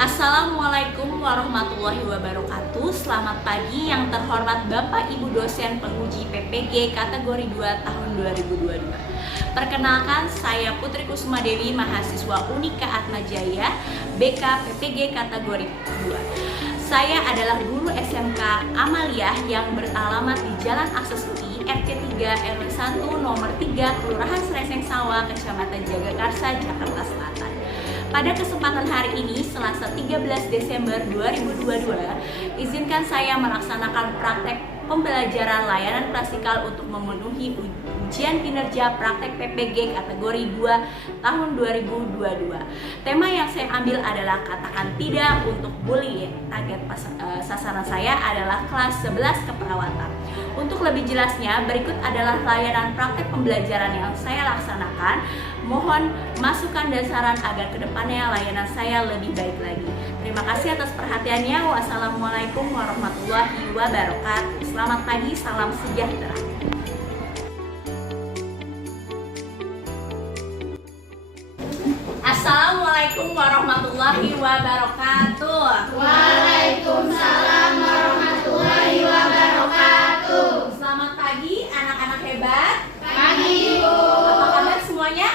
Assalamualaikum warahmatullahi wabarakatuh. Selamat pagi yang terhormat Bapak Ibu dosen penguji PPG kategori 2 tahun 2022. Perkenalkan, saya Putri Kusuma Dewi, mahasiswa Unika Atmajaya, BK PPG kategori 2. Saya adalah guru SMK Amaliah yang beralamat di Jalan Akses UI, RT 3 RW 1 nomor 3, Kelurahan Sreseng Sawah, Kecamatan Jagakarsa, Jakarta Selatan. Pada kesempatan hari ini, Selasa 13 Desember 2022, izinkan saya melaksanakan praktek pembelajaran layanan klasikal untuk memenuhi ujian kinerja praktek PPG kategori 2 tahun 2022. Tema yang saya ambil adalah katakan tidak untuk bullying. Target sasaran saya adalah kelas 11 keperawatan. Untuk lebih jelasnya, berikut adalah layanan praktek pembelajaran yang saya laksanakan. Mohon masukan dan saran agar kedepannya layanan saya lebih baik lagi. Terima kasih atas perhatiannya. Wassalamualaikum warahmatullahi wabarakatuh. Selamat pagi, salam sejahtera. Assalamualaikum warahmatullahi wabarakatuh. Waalaikumsalam warahmatullahi wabarakatuh. Selamat pagi anak-anak hebat. Pagi Ibu. Apa kabar semuanya?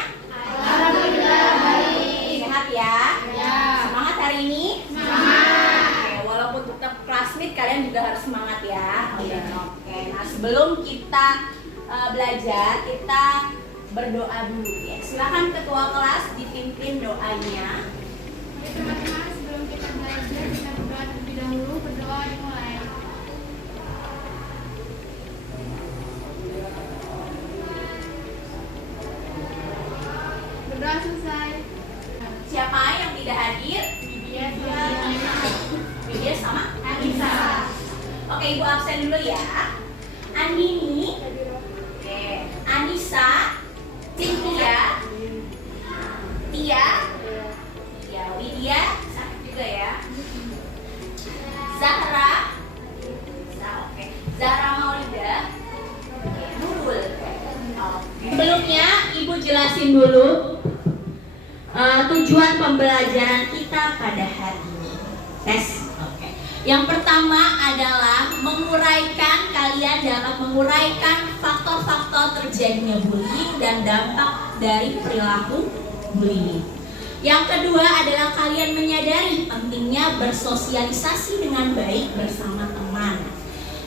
Alhamdulillah baik. Sehat ya? Ya. Semangat hari ini? Semangat. Oke, walaupun tetap classmate, kalian juga harus semangat ya. Oke. Nah, sebelum kita belajar, kita berdoa dulu ya. Silakan ketua kelas dipimpin doanya. Oke teman-teman, sebelum kita belajar kita berdoa terlebih dahulu. Berdoa dimulai. Berdoa selesai. Siapa yang tidak hadir? Widya sama Anissa. Oke, Ibu absen dulu ya. Andini, oke, Anissa, Cynthia, Tia, Widya, sakit juga ya. Zahra, oke, Zahra Maulida, Nurul. Sebelumnya, Ibu jelasin dulu tujuan pembelajaran kita pada hari ini. Tes. Oke. Yang pertama adalah kalian dapat menguraikan faktor-faktor terjadinya bullying dan dampak dari perilaku bullying. Yang kedua adalah kalian menyadari pentingnya bersosialisasi dengan baik bersama teman.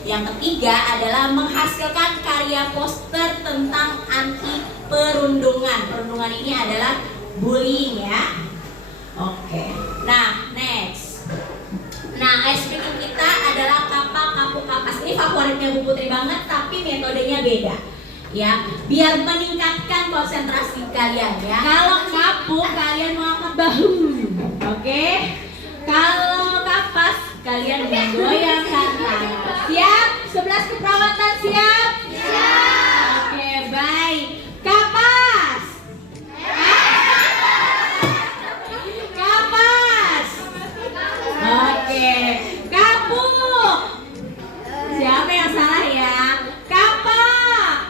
Yang ketiga adalah menghasilkan karya poster tentang anti perundungan. Perundungan ini adalah bullying ya. Oke. Nah, next. Nah, ice breaking kita adalah kapak, kapuk, kapas. Ini favoritnya Bu Putri banget, tapi metodenya beda. Ya, biar meningkatkan konsentrasi kalian ya. Kalau kapuk kalian mengangkat bahu. Oke. Kalau kapas kalian menggoyangkan tangan. Siap? 11 keperawatan siap? Siap. Oke, baik. Kapas. Kapas. Oke. Kapuk. Siapa yang salah ya? Kapak.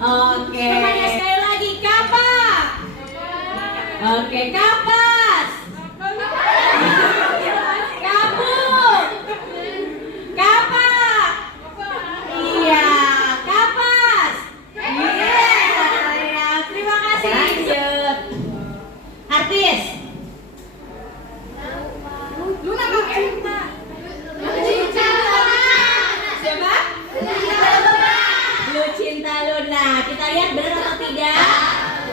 Oke. Sekali lagi kapak. Oke, kapas. Kapuk. Kapak. Iya, kapas. Iya. Terima kasih. Lanjut. Artis. Luna Cinta. Siapa? Lucinta Luna. Kita lihat benar atau tidak?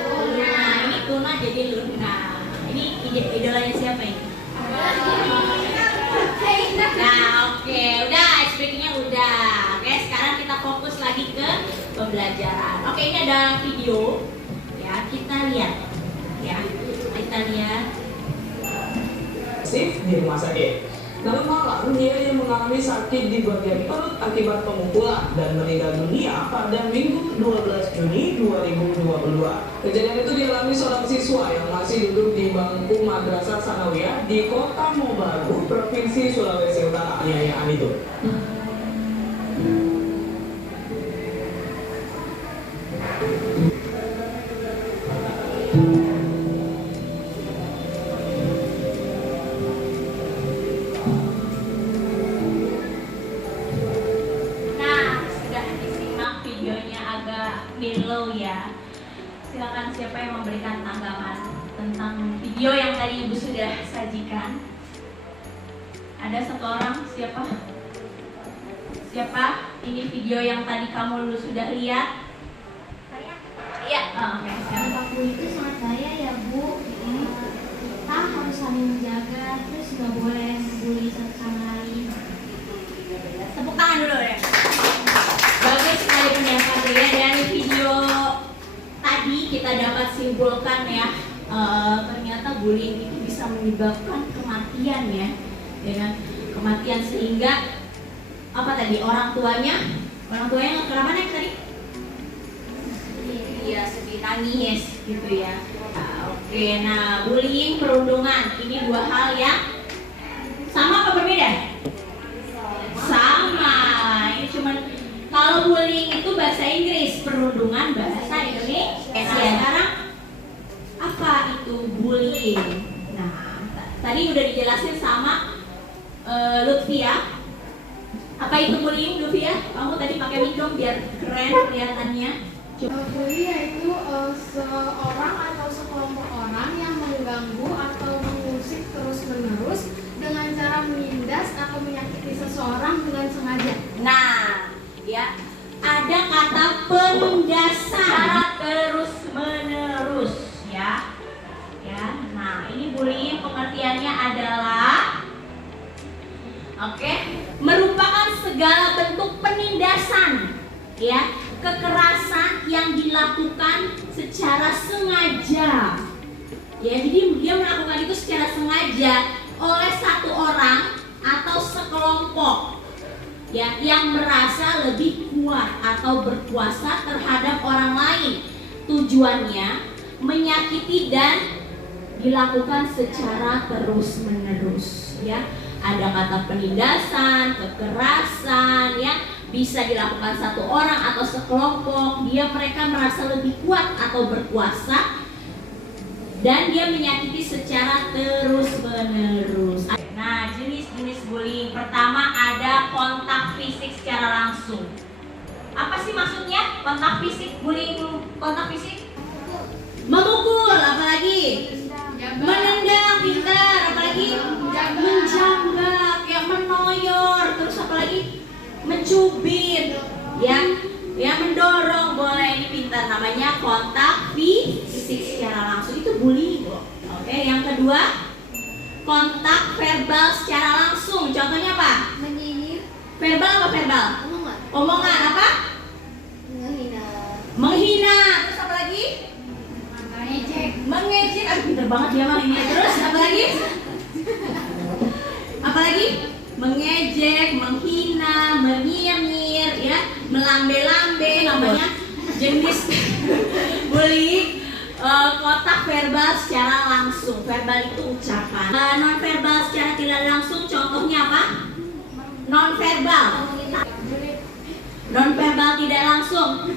Luna. Ini Luna jadi Luna. Ini idolanya siapa ini? Nah, oke. Udah, ice breakingnya udah. Oke, sekarang kita fokus lagi ke pembelajaran. Oke, ini ada video. Ya, kita lihat. Ya, kita lihat. Di rumah sakit. Namun malam dia yang mengalami sakit di bagian perut akibat pemukulan dan meninggal dunia pada Minggu 12 Juni 2022. Kejadian itu dialami seorang siswa yang masih duduk di bangku madrasah sanawiyah di Kota Mobagu, Provinsi Sulawesi Utara. Penganiayaan itu. silakan siapa yang memberikan tanggapan tentang video yang tadi Ibu sudah sajikan. Ada satu orang, siapa? Siapa? Ini video yang tadi kamu sudah lihat? Saya. Iya. Oke. Dampak bully itu sangat bahaya ya Bu. Kita harus saling menjaga, terus nggak boleh bully satu sama lain. Tepuk tangan dulu ya. Bagus sekali pendapat ya. Dari video tadi kita dapat simpulkan ya, ternyata bullying itu bisa menyebabkan kematian ya, dengan kematian sehingga apa tadi orang tuanya kenapa naik tadi? Iya, sedih nangis gitu ya. Oke, nah bullying, perundungan ini dua hal yang sama apa berbeda? Sama. Ini cuman kalau bullying itu bahasa Inggris, perundungan bahasa Indonesia. Nah, sekarang apa itu bullying? Nah, tadi udah dijelasin sama Lutfia. Apa itu bullying, Lutfia? Kamu tadi pakai mic dong biar keren kelihatannya. Bully yaitu seorang atau sekelompok orang yang mengganggu atau mengusik terus-menerus dengan cara menindas atau menyakiti seseorang dengan sengaja. Nah, ya, ada kata penindasan secara terus-menerus ya. Ya. Nah, ini bullying pengertiannya adalah merupakan segala bentuk penindasan ya, kekerasan yang dilakukan secara sengaja. Ya, jadi dia melakukan itu secara sengaja oleh satu orang atau sekelompok ya yang merasa lebih kuat atau berkuasa terhadap orang lain. Tujuannya menyakiti dan dilakukan secara terus-menerus ya. Ada kata penindasan, kekerasan ya, bisa dilakukan satu orang atau sekelompok. Mereka merasa lebih kuat atau berkuasa dan dia menyakiti secara terus-menerus. Nah, jenis-jenis bullying pertama ada kontak fisik secara langsung. Apa sih maksudnya kontak fisik? Bullying kontak fisik? Memukul, apalagi? Menendang, pintar, apalagi? Menjambak, ya, menoyor, terus apalagi? Mencubit, ya, mendorong, boleh, ini pintar, namanya kontak fisik secara langsung, itu bullying loh. Oke, yang kedua kontak verbal secara langsung, contohnya apa? Menyinyir. Verbal apa verbal? Omongan. Omongan apa? Menghina, terus apa lagi? Mengejek, pinter banget dia mah ini. Terus apa lagi? Apa lagi? Mengejek, menghina, menyinyir, ya, melambe-lambe, namanya jenis bullying. Kontak verbal secara langsung, verbal itu ucapan. Non verbal secara tidak langsung, contohnya apa? Non verbal. Non verbal tidak langsung.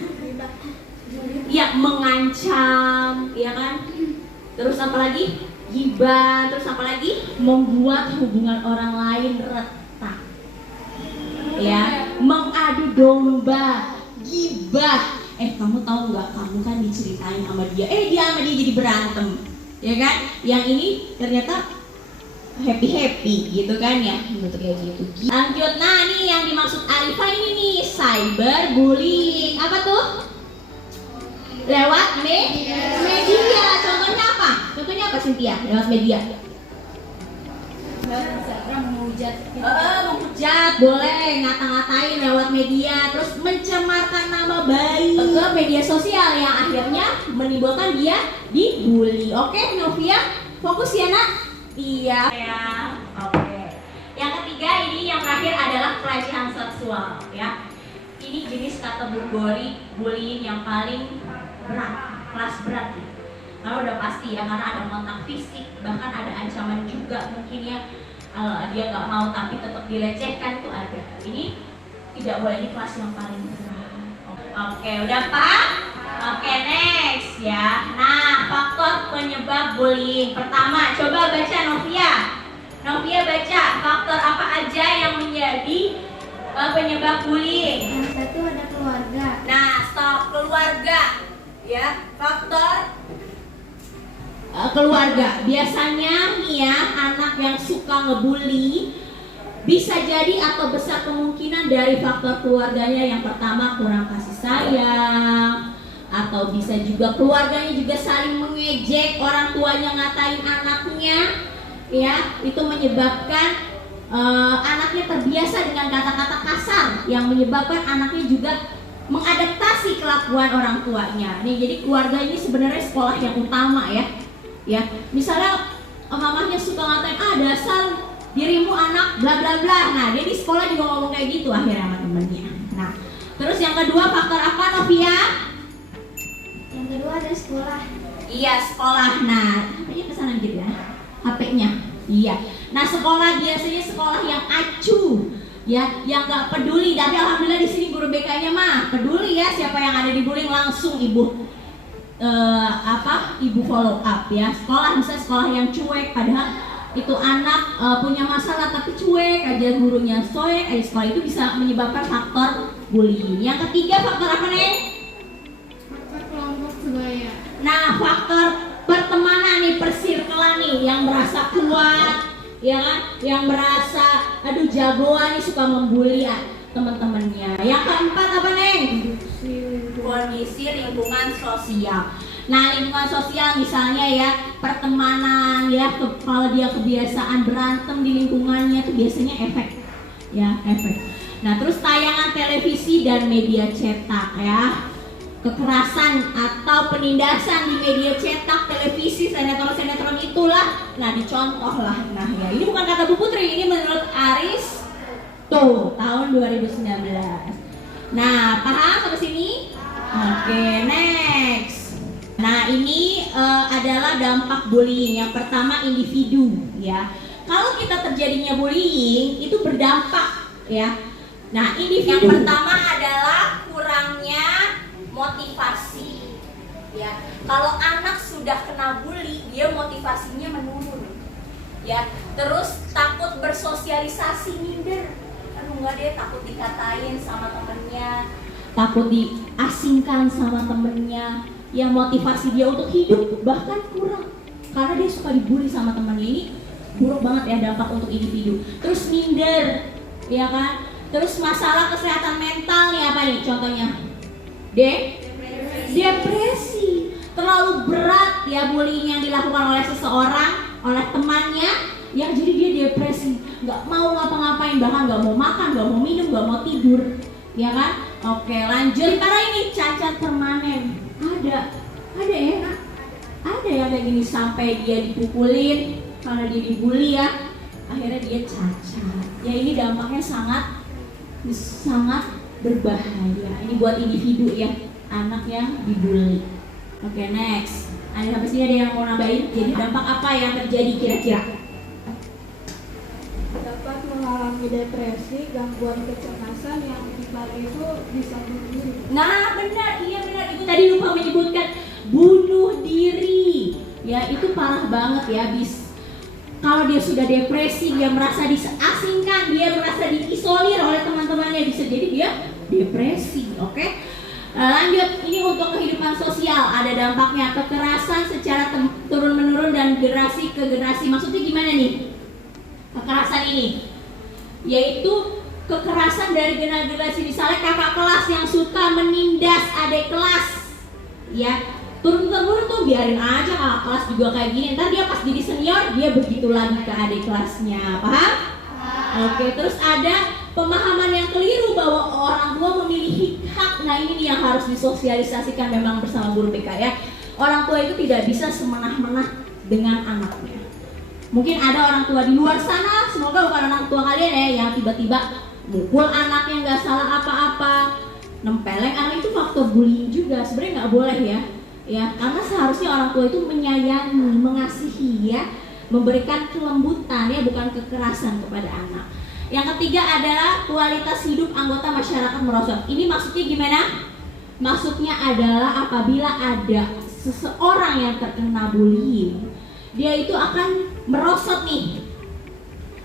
Ya, mengancam, ya kan? Terus apa lagi? Gibah, terus apa lagi? Membuat hubungan orang lain retak. Ya, mengadu domba, gibah. Kamu tahu nggak? Kamu kan diceritain sama dia, dia sama dia jadi berantem, ya kan? Yang ini ternyata happy gitu kan ya? Untuk kayak gitu. Lanjut, nah nih yang dimaksud Arifah ini nih, cyberbullying. Apa tuh? Lewat media. Contohnya apa? Contohnya apa, Cynthia? Lewat media. Lewat Instagram menghujat. Menghujat, boleh, ngata-ngatain lewat media, terus mencemarkan nama baik ke media sosial yang akhirnya menimbulkan dia dibully. Oke, Novia, fokus ya nak? Iya. Ya, oke. Yang ketiga ini yang terakhir adalah pelecehan seksual ya. Ini jenis kategori bullying yang paling berat, kelas berat gitu. Kalau udah pasti ya, karena ada kontak fisik, bahkan ada ancaman juga mungkin ya. Kalau dia nggak mau tapi tetap dilecehkan tuh ada. Ini tidak boleh, di kelas yang paling berat. Oke, udah Pak? Oke, next ya. Nah, faktor penyebab bullying. Pertama, coba baca Novia. Novia baca faktor apa aja yang menjadi penyebab bullying. Yang satu ada keluarga. Nah, stop, keluarga. Ya, faktor keluarga. Biasanya nih ya, anak yang suka ngebully bisa jadi atau besar kemungkinan dari faktor keluarganya. Yang pertama, kurang kasih sayang, atau bisa juga keluarganya juga saling mengejek, orang tuanya ngatain anaknya, ya, itu menyebabkan anaknya terbiasa dengan kata-kata kasar yang menyebabkan anaknya juga mengadaptasi kelakuan orang tuanya. Nih, jadi keluarga ini sebenarnya sekolah yang utama ya. Ya, misalnya mamahnya suka ngatain, dasar dirimu anak bla bla bla. Nah, dia di sekolah juga ngomong kayak gitu akhirnya sama temennya. Nah, terus yang kedua faktor apa, Novia? Yang kedua ada sekolah. Iya, sekolah. Nah, HP-nya kesana gitu ya, HP-nya. Iya. Nah, sekolah biasanya sekolah yang acuh, ya, yang nggak peduli. Tapi alhamdulillah di sini guru BK-nya mah peduli ya, siapa yang ada di bullying langsung ibu ibu follow up ya. Sekolah bisa sekolah yang cuek, padahal itu anak punya masalah tapi cuek aja, gurunya soek aja, sekolah itu bisa menyebabkan faktor bullying. Yang ketiga faktor apa nih? Faktor kelompok sebaya. Nah, faktor pertemanan nih, persirkelan nih, yang merasa kuat, ya kan? Yang merasa aduh jagoan nih, suka membuli teman-temannya. Yang keempat apa nih? Kondisi lingkungan sosial. Nah, lingkungan sosial misalnya ya, pertemanan ya, kalau dia kebiasaan berantem di lingkungannya itu biasanya efek. Nah, terus tayangan televisi dan media cetak ya. Kekerasan atau penindasan di media cetak, televisi, sinetron itulah. Nah, dicontoh lah. Nah, ya, ini bukan kata Bu Putri, ini menurut Aris tuh tahun 2019. Nah, paham sampai sini? Oke, next. Nah, ini adalah dampak bullying. Yang pertama, individu ya. Kalau kita terjadinya bullying itu berdampak ya. Nah, individu yang pertama adalah kurangnya motivasi ya. Kalau anak sudah kena bully, dia motivasinya menurun ya. Terus takut bersosialisasi, minder. Aduh enggak deh, takut dikatain sama temennya, takut diasingkan sama temennya. Yang motivasi dia untuk hidup bahkan kurang karena dia suka dibully sama temennya. Ini buruk banget ya dampak untuk individu. Terus minder ya kan. Terus masalah kesehatan mental nih, apa nih contohnya? Depresi. Terlalu berat ya bullying yang dilakukan oleh seseorang, oleh temannya, yang jadi dia depresi, nggak mau ngapa-ngapain, bahkan nggak mau makan, nggak mau minum, nggak mau tidur, ya kan? Oke, lanjut. Karena ini cacat permanen. Ada ya kayak gini, sampai dia dipukulin karena dia dibully ya, akhirnya dia cacat. Ya, ini dampaknya sangat berbahaya. Ini buat individu ya, anak yang dibully. Oke, next. Ada apa sih, ada yang mau nambahin? Jadi dampak apa yang terjadi kira-kira? Dapat mengalami depresi, gangguan kecemasan yang akibat itu bisa bunuh diri. Nah, benar, iya benar. Ibu tadi lupa menyebutkan bunuh diri. Ya, itu parah banget ya. Kalau dia sudah depresi, dia merasa diasingkan, dia merasa diisolir oleh teman-temannya, bisa jadi dia depresi. Oke? Lanjut, ini untuk kehidupan sosial ada dampaknya, kekerasan secara turun-menurun dan generasi ke generasi. Maksudnya gimana nih? Kekerasan ini yaitu kekerasan dari generasi, misalnya kakak kelas yang suka menindas adik kelas ya, turun-temurun tuh biarin aja kakak kelas juga kayak gini, ntar dia pas jadi senior dia begitu lagi ke adik kelasnya, paham? Oke, terus ada pemahaman yang keliru bahwa orang tua memiliki hak. Nah, ini yang harus disosialisasikan memang bersama guru BK ya. Orang tua itu tidak bisa semenah-menah dengan anaknya. Mungkin ada orang tua di luar sana, semoga bukan orang tua kalian ya, yang tiba-tiba mukul anaknya nggak salah apa-apa, nempeleng anak, itu faktor bullying juga. Sebenarnya nggak boleh ya, karena seharusnya orang tua itu menyayangi, mengasihi ya, memberikan kelembutan ya, bukan kekerasan kepada anak. Yang ketiga adalah kualitas hidup anggota masyarakat merosot. Ini maksudnya gimana? Maksudnya adalah apabila ada seseorang yang terkena bullying, dia itu akan merosot nih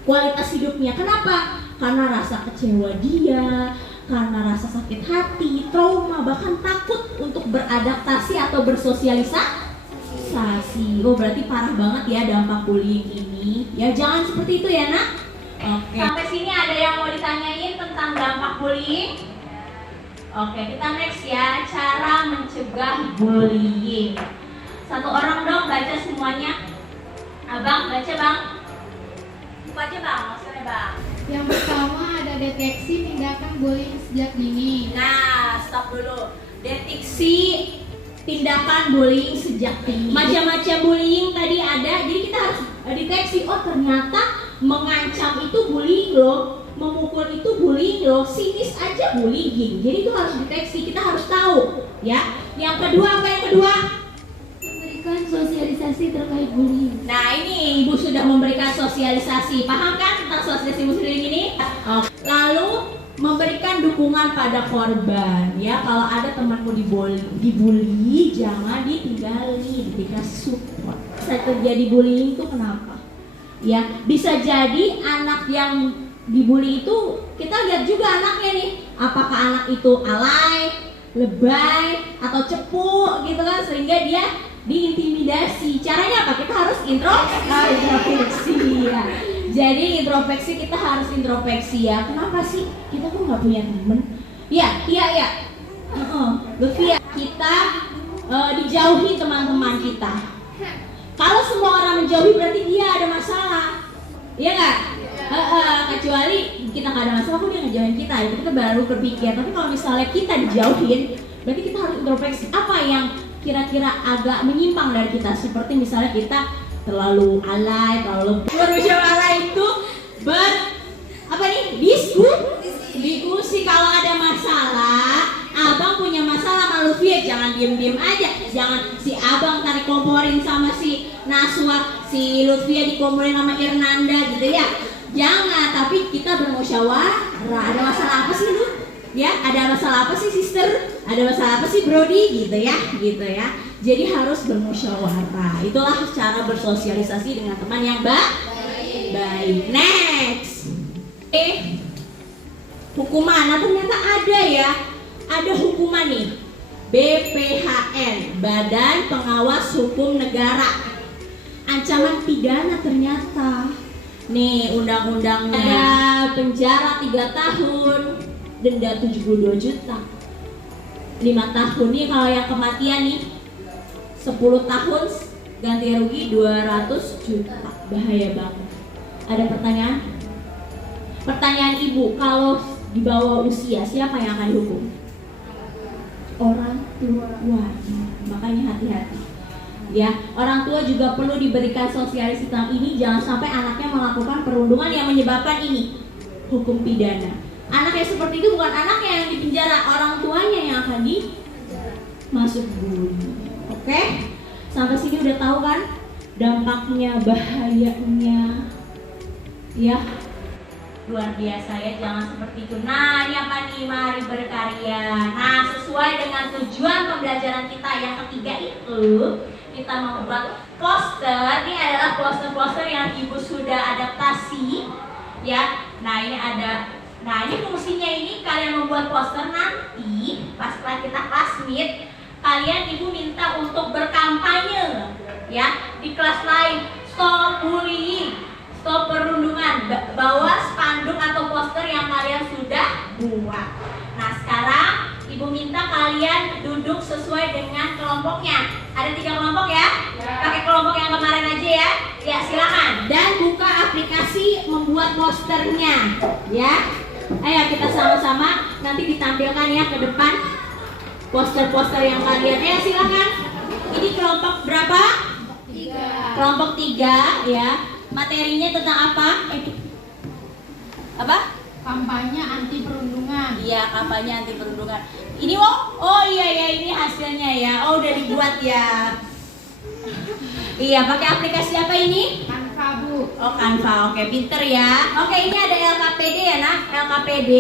kualitas hidupnya. Kenapa? Karena rasa kecewa dia, karena rasa sakit hati, trauma, bahkan takut untuk beradaptasi atau bersosialisasi sosialisasi. Oh, berarti parah banget ya dampak bullying ini. Ya jangan seperti itu ya, Nak. Oke. Sampai sini ada yang mau ditanyain tentang dampak bullying? Oke, kita next ya, cara mencegah bullying. Satu orang dong baca semuanya. Abang baca, Bang. Baca, Bang, maksudnya, Bang. Yang pertama ada deteksi tindakan bullying sejak dini. Nah, stop dulu. Deteksi tindakan bullying sejak dini. Macam-macam bullying tadi ada, jadi kita harus deteksi. Oh, ternyata mengancam itu bullying loh, memukul itu bullying loh, sinis aja bullying. Jadi itu harus deteksi, kita harus tahu ya. Yang kedua apa yang kedua? Memberikan sosialisasi terkait bullying. Nah ini Ibu sudah memberikan sosialisasi. Paham kan tentang sosialisasi bullying ini? Lalu memberikan dukungan pada korban ya. Kalau ada temanmu dibully, jangan ditinggalin, dikasih support. Bisa terjadi bullying itu kenapa? Ya, bisa jadi anak yang dibully itu kita lihat juga anaknya nih. Apakah anak itu alay, lebay, atau cepu gitu kan, sehingga dia diintimidasi. Caranya apa? Kita harus introspeksi ya. Jadi introspeksi, kita harus introspeksi ya. Kenapa sih kita kok nggak punya temen? Iya. Lutfi ya. Kita dijauhi teman-teman kita. Kalau semua orang menjauhi berarti dia ada masalah. Iya nggak? Kecuali kita nggak ada masalah, kok dia ngejauhin kita, itu kita baru berpikir. Tapi kalau misalnya kita dijauhin, berarti kita harus introspeksi apa yang kira-kira agak menyimpang dari kita. Seperti misalnya kita terlalu alay, terlalu alay itu diskusi. Kalau ada masalah, abang punya masalah sama Lutfi, jangan diem-diem aja. Jangan si abang tarik komporin sama si Naswa, si Lutfi dikomporin sama Irnanda gitu ya. Jangan, tapi kita bermusyawarah. Ada masalah apa sih lu? Ya, ada masalah apa sih sister? Ada masalah apa sih Brody? Gitu ya. Jadi harus bermusyawarah. Itulah cara bersosialisasi dengan teman yang baik. Next. Hukuman. Nah, ternyata ada ya. Ada hukuman nih. BPHN, Badan Pengawas Hukum Negara. Ancaman pidana ternyata. Nih undang-undangnya ada penjara 3 tahun, denda 72 juta, 5 tahun nih kalau yang kematian nih, 10 tahun ganti rugi 200 juta. Bahaya banget. Ada pertanyaan? Pertanyaan Ibu, kalau di bawah usia siapa yang akan dihukum? Orang tua. Makanya hati-hati. Ya, orang tua juga perlu diberikan sosialisasi tentang ini. Jangan sampai anaknya melakukan perundungan yang menyebabkan ini hukum pidana. Anak yang seperti itu bukan anaknya yang dipenjara, orang tuanya yang akan masuk bully. Oke? Sampai sini udah tahu kan dampaknya, bahayanya. Ya. Luar biasa ya, jangan seperti itu. Nah, ini apa nih? Mari berkarya. Nah, sesuai dengan tujuan pembelajaran kita yang ketiga itu, kita membuat poster. Ini adalah poster-poster yang Ibu sudah adaptasi ya. Nah, ini fungsinya ini kalian membuat poster, nanti pas kita kelas meet, kalian Ibu minta untuk berkampanye ya di kelas lain. Stop bullying, stop perundungan, bawa spanduk atau poster yang kalian sudah buat. Nah, sekarang Ibu minta kalian duduk sesuai dengan kelompoknya. Ada 3 kelompok ya? Pakai kelompok yang kemarin aja ya. Ya, silakan. Dan buka aplikasi membuat posternya ya. Ayo kita sama-sama nanti ditampilkan ya ke depan poster-poster yang kalian. Ayo silakan. Ini kelompok berapa? 3. Kelompok 3 ya. Materinya tentang apa? Apa? Kampanye anti perundungan. Iya, kampanye anti perundungan. Ini oh iya ini hasilnya ya. Oh, udah dibuat ya. Iya, pakai aplikasi apa ini? Canva, Bu. Oh, Canva. Oke, pinter ya. Oke, ini ada LKPD ya, Nak. LKPD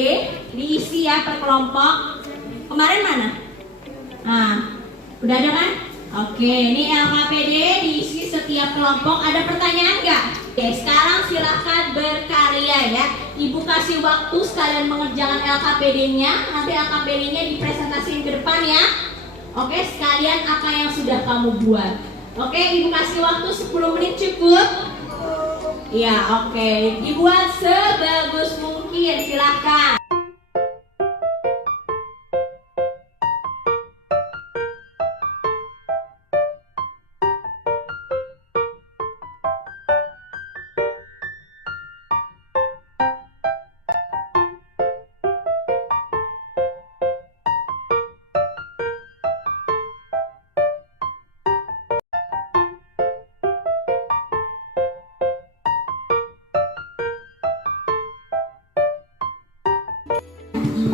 diisi ya per kelompok. Kemarin mana? Nah, udah ada kan? Oke, ini LKPD diisi setiap kelompok. Ada pertanyaan nggak? Oke, sekarang silahkan berkarya ya. Ibu kasih waktu sekalian mengerjakan LKPD-nya. Nanti LKPD-nya dipresentasikan ke depan ya. Oke, sekalian apa yang sudah kamu buat. Oke, Ibu kasih waktu 10 menit cukup? Iya, oke. Dibuat sebagus mungkin, silakan.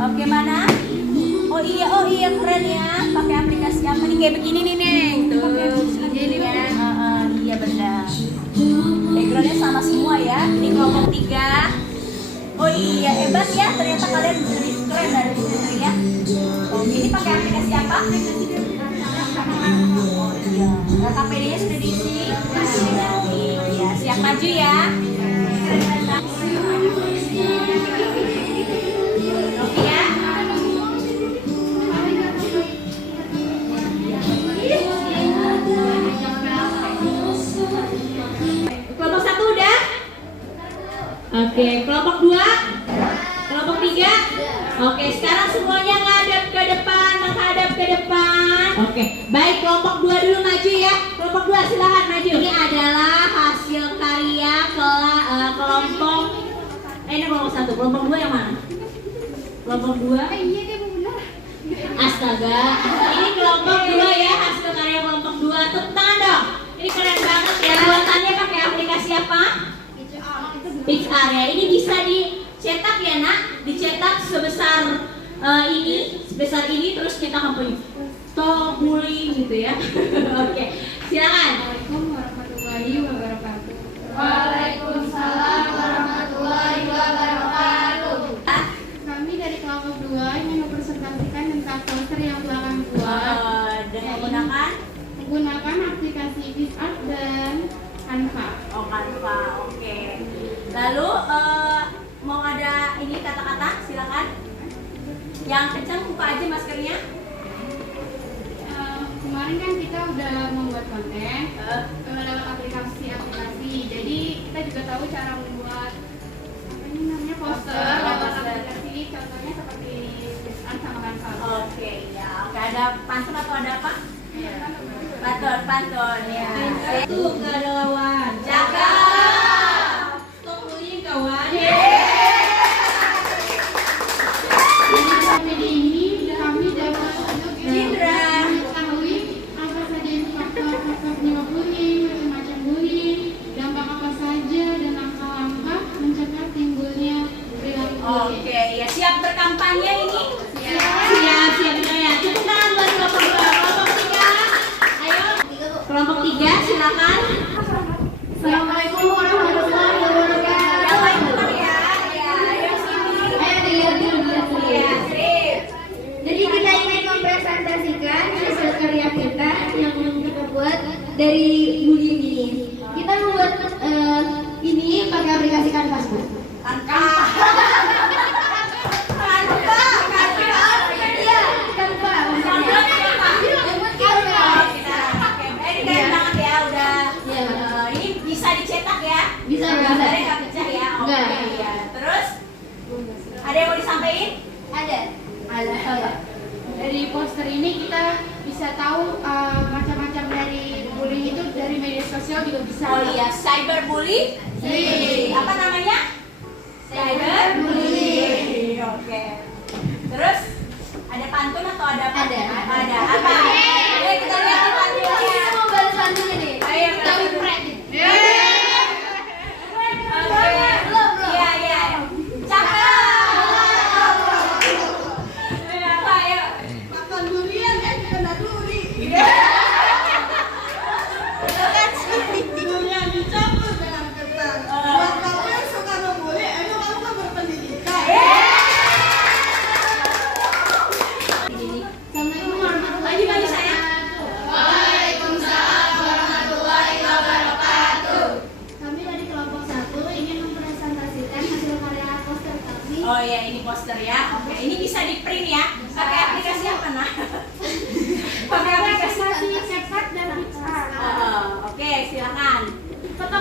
Oke, mana? Oh iya keren ya. Pakai aplikasi apa nih? Kayak begini nih, Neng. Tuh, begini ya. Iya benar. Backgroundnya sama semua ya. Ini kelompok 3. Oh iya, hebat ya. Ternyata kalian lebih keren dari sini ya. Oh, ini pakai aplikasi apa? Oh iya. KPD-nya sudah diisi. Iya, siap maju ya. Oke ya. Kelompok 1 udah? Oke, kelompok 2? Kelompok 3? Oke, sekarang semuanya ngadep ke depan, menghadap ke depan. Oke, baik, kelompok 2 dulu maju ya. Kelompok 2 silahkan maju. Ini adalah hasil karya kelompok ini kelompok 1. Kelompok 2 yang mana? Kelompok 2? Iya deh, benar. Astaga, ini kelompok 2 ya, hasil karya kelompok 2. Tepuk tangan dong. Ini keren banget ya. Buatannya pakai aplikasi apa? Pixar ya. Ini bisa dicetak ya nak, dicetak sebesar sebesar ini terus kita kampanye stop bullying gitu ya. Oke, silakan. Assalamualaikum warahmatullahi wabarakatuh. Waalaikumsalam warahmatullahi wabarakatuh. Kami dari kelompok 2 ingin mempresentasikan tentang poster yang telah kami buat Dan menggunakan aplikasi PixArt dan Canva. Oh, Canva, oke. Lalu mau ada ini kata-kata, silakan. Yang kencang buka aja maskernya. Kemarin kan kita udah membuat konten lewat aplikasi. Jadi kita juga tahu cara membuat apa ini namanya poster lewat aplikasi. Contohnya seperti PixArt sama Canva. Oke, ya. Oke, ada pantun atau ada apa? Pantun ya. Tuh, gak ada lawan. Cakep. Stop bullying kawan. Di komedi ini kami dapat Indra. mengetahui apa saja faktor-faktor penyebab bullying, macam-macam bullying, dampak apa saja, dan langkah-langkah mencegah timbulnya perilaku bullying. Oke, ya siap berkampanye ini? Siap ya. Tepuk tangan buat kelompok 2. Kelompok 3. Ayo. Kelompok 3 silakan. Assalamualaikum warahmatullahi wabarakatuh. Yang lain bentar ya. Ya, ayo sini. Ayo dilihat dulu Ya, sip. Jadi kita ingin mempresentasikan hasil karya kita yang kita buat dari bullying ini. Kita membuat ini pakai aplikasi Canva. Iya, Canva. Ini bisa dicetak ya? Bisa. Gambarnya nggak pecah ya? Oke, Nggak. ya. Terus ada yang mau disampaikan? Ada. Dari poster ini kita bisa tahu macam-macam dari bullying itu dari media sosial juga bisa. Oh iya, cyberbully. Apa namanya? Cyberbully. Oke. Terus ada pantun atau ada apa? Ada. Ada. Apa? Ayo kita lihat pantunnya. Kita mau balas pantunnya nih. Ayo, Kita print. Oke. Belum. Iya. Cakep. Apa ayo? Makan durian kena duri. Durian dicampur dengan ketan. Buat kamu yang suka membuli, emang kamu kan berpendidikan. Assalamualaikum warahmatullahi wabarakatuh. Waalaikumsalam warahmatullahi wabarakatuh. Kami dari kelompok 1 ingin mempresentasikan hasil karya poster kami. Oh ya, ini poster ya. Oke, ini bisa di print ya. Pakai aplikasi apa nah? Pakai aplikasi. CapCut dan PixArt.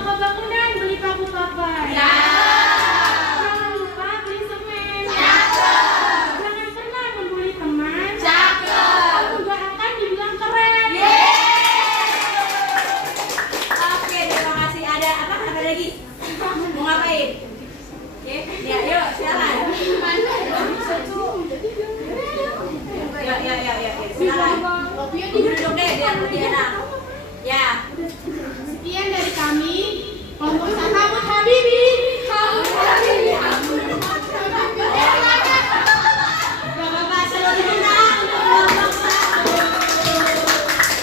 toko bangunan beli paku papai. Ya. Jangan lupa beli semen. Jangan pernah membuli teman. Kamu gak akan dibilang keren. Oke, terima kasih. Ada apa? Ada lagi? Mau ngapain? Oke, ya, yuk silakan. Ya, silakan. Duduk deh biar lebih enak. Ya. Sekian dari kami. Kelompok Sabut Habibi. Bapak-bapak selalu diundang untuk kelompok satu.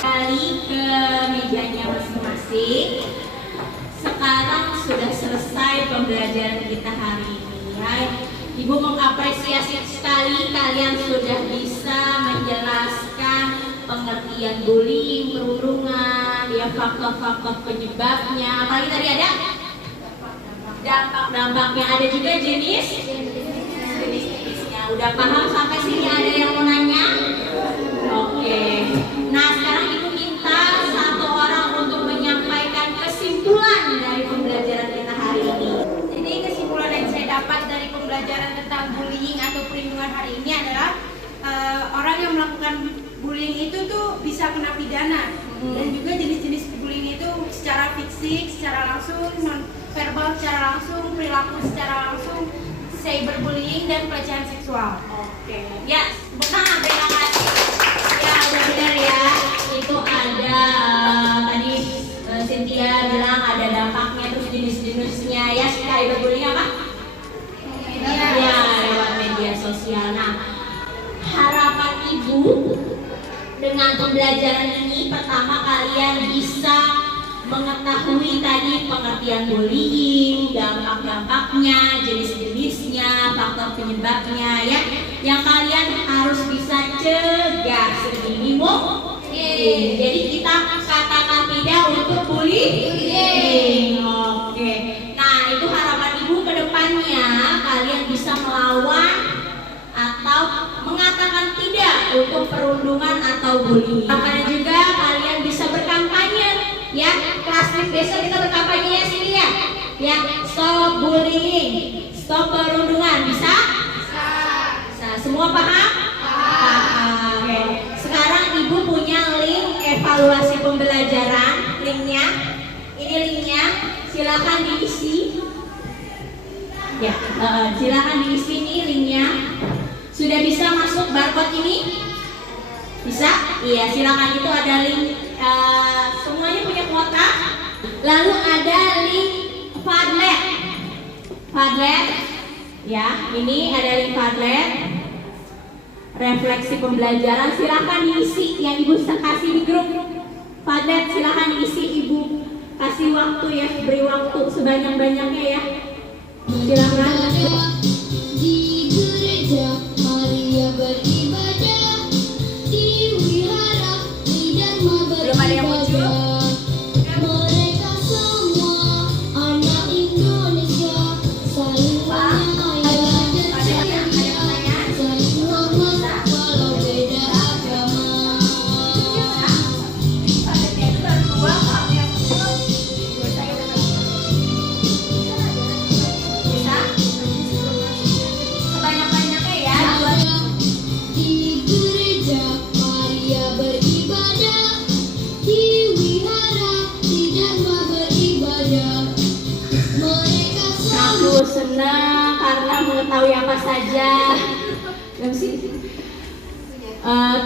Kali ke mejanya masing-masing. Sekarang sudah selesai pembelajaran kita hari ini ya. Ibu mengapresiasi sekali kalian sudah bisa menjelaskan pengertian bullying, perundungan, ya faktor-faktor penyebabnya. Apalagi tadi ada dampak-dampaknya, ada juga jenis-jenisnya. Udah paham sampai sini? Ada yang mau nanya? Oke. Nah, sekarang ibu minta satu orang untuk menyampaikan kesimpulan dari pembelajaran kita hari ini. Jadi kesimpulan yang saya dapat dari pembelajaran tentang bullying atau perlindungan hari ini adalah orang yang melakukan bullying itu tuh bisa kena pidana. Dan juga jenis-jenis bullying itu secara fisik, secara langsung, verbal secara langsung, perilaku secara langsung, cyberbullying dan pelecehan seksual. Oke. Ya, benar, terima kasih. Ya, udah benar ya. Itu ada tadi Cynthia bilang ada dampaknya, terus jenis-jenisnya ya. Cyberbullying apa? Ya, lewat media sosial. Nah, harapan ibu dengan pembelajaran ini, pertama kalian bisa mengetahui tadi pengertian bullying, dampak-dampaknya, jenis-jenisnya, faktor penyebabnya ya, yang kalian harus bisa cegah sedini mungkin. Jadi kita katakan tidak untuk bullying. Oke. Nah, itu harapan ibu ke depannya kalian bisa melawan atau mengatakan tidak untuk perundungan atau bullying. Makanya juga kalian bisa berkampanye ya. Kelas besok kita berkampanye ya sini ya. Ya, stop bullying, stop perundungan. Bisa? Bisa. Semua paham? Paham. Oke. Sekarang ibu punya link evaluasi pembelajaran, linknya. Ini linknya, silakan diisi. Ya, silakan diisi nih linknya. Sudah bisa masuk barcode ini? Bisa? Iya, silakan. Itu ada link, semuanya punya kuota. Lalu ada link Padlet. Padlet, ya, ini ada link Padlet. Refleksi pembelajaran, silakan diisi. Yang ibu kasih di grup Padlet, silakan diisi ibu. Kasih waktu ya, beri waktu sebanyak-banyaknya ya. Silakan. Di gereja Maria beribadah, di wihara Dharma Belum ada yang muncul? beribadah. Mereka semua anak Indonesia, saling menyayangi dan setia, saling hormat walau beda agama. Sebanyak-banyaknya ya. Di gereja Maria beribadah, di wihara Dharma beribadah. Mereka Aku senang karena mengetahui apa saja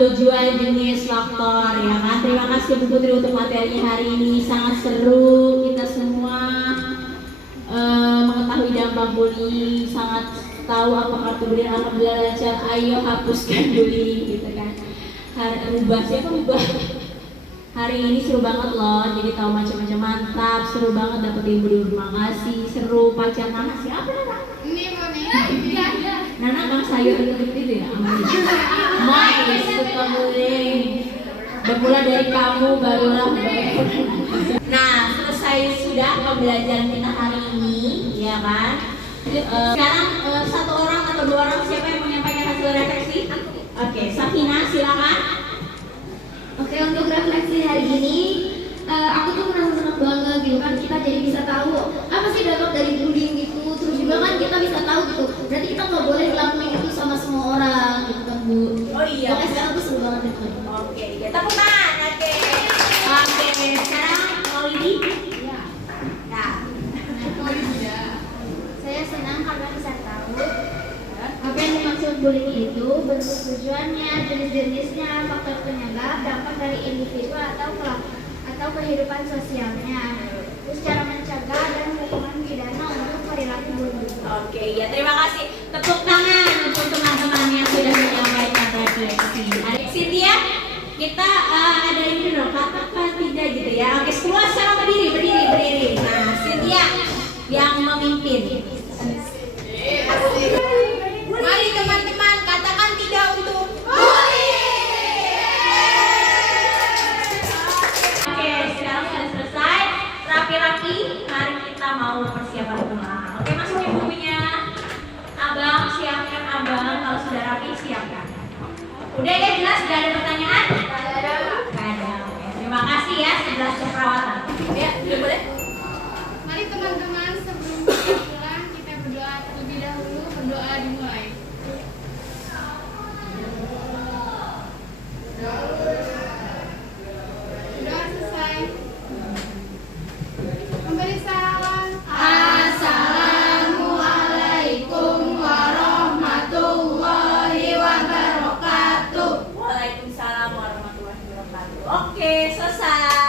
tujuan jenis faktor ya kan. Terima kasih Bu Putri untuk materinya hari ini, sangat seru. Kita semua mengetahui dampak bullying, sangat tahu apa kartu bullying. Alhamdulillah lancar. Ayo hapuskan bullying gitu kan. Rubah siapa rubah? Hari ini seru banget loh, jadi tahu macam-macam, mantap, seru banget dapet ibu, terima kasih, seru. Pacar Nana siapa Nana? Ini mau nih. Nana bang sayur itu ya, mais suka bullying. Bermula dari kamu barulah baik. Nah, selesai sudah pembelajaran kita hari ini, ya kan? Sekarang satu orang atau dua orang siapa yang menyampaikan hasil refleksi? Oke, Sakina silakan. Oke, untuk refleksi hari ini, aku tuh merasa senang banget gitu kan, kita jadi bisa tahu apa sih dampak dari bullying itu. Terus juga kan kita bisa tahu gitu, berarti kita nggak boleh ngelakuin itu sama semua orang gitu kan Bu. Oh iya. Pokoknya sekarang tuh seru banget deh. Oke, ya tepuk tangan. Oke. Oke, sekarang mau ini. Ya. Nah, Oh iya. Saya senang karena bisa tahu apa yang dimaksud bullying itu, bentuk tujuannya, jenis-jenisnya, faktor penyebab, dampak dari individu atau kehidupan sosialnya, terus cara mencegah dan hukuman pidana untuk perilaku bullying. oke, ya terima kasih. Tepuk tangan untuk teman-teman yang sudah menyampaikan refleksi. Adik Cynthia, kita ada ini dulu, katakan tidak gitu ya. Oke, semua secara berdiri. Nah, Cynthia yang memimpin. Mari teman-teman katakan tidak untuk Oke, sekarang sudah selesai. Rapi-rapi, mari kita mau persiapan pulang. Oke, masukin bukunya. Abang, siapkan abang. Kalau sudah rapi, siapkan. Udah ya, jelas? Sudah ada pertanyaan? Tidak ada. Oke, terima kasih ya, sebelah keperawatan. Ya, udah boleh? Mari teman-teman, sebelum kita pulang kita berdoa terlebih dahulu. Berdoa dimulai. Doa selesai. Memberi salam. Assalamualaikum warahmatullahi wabarakatuh. Waalaikumsalam warahmatullahi wabarakatuh. Oke, selesai.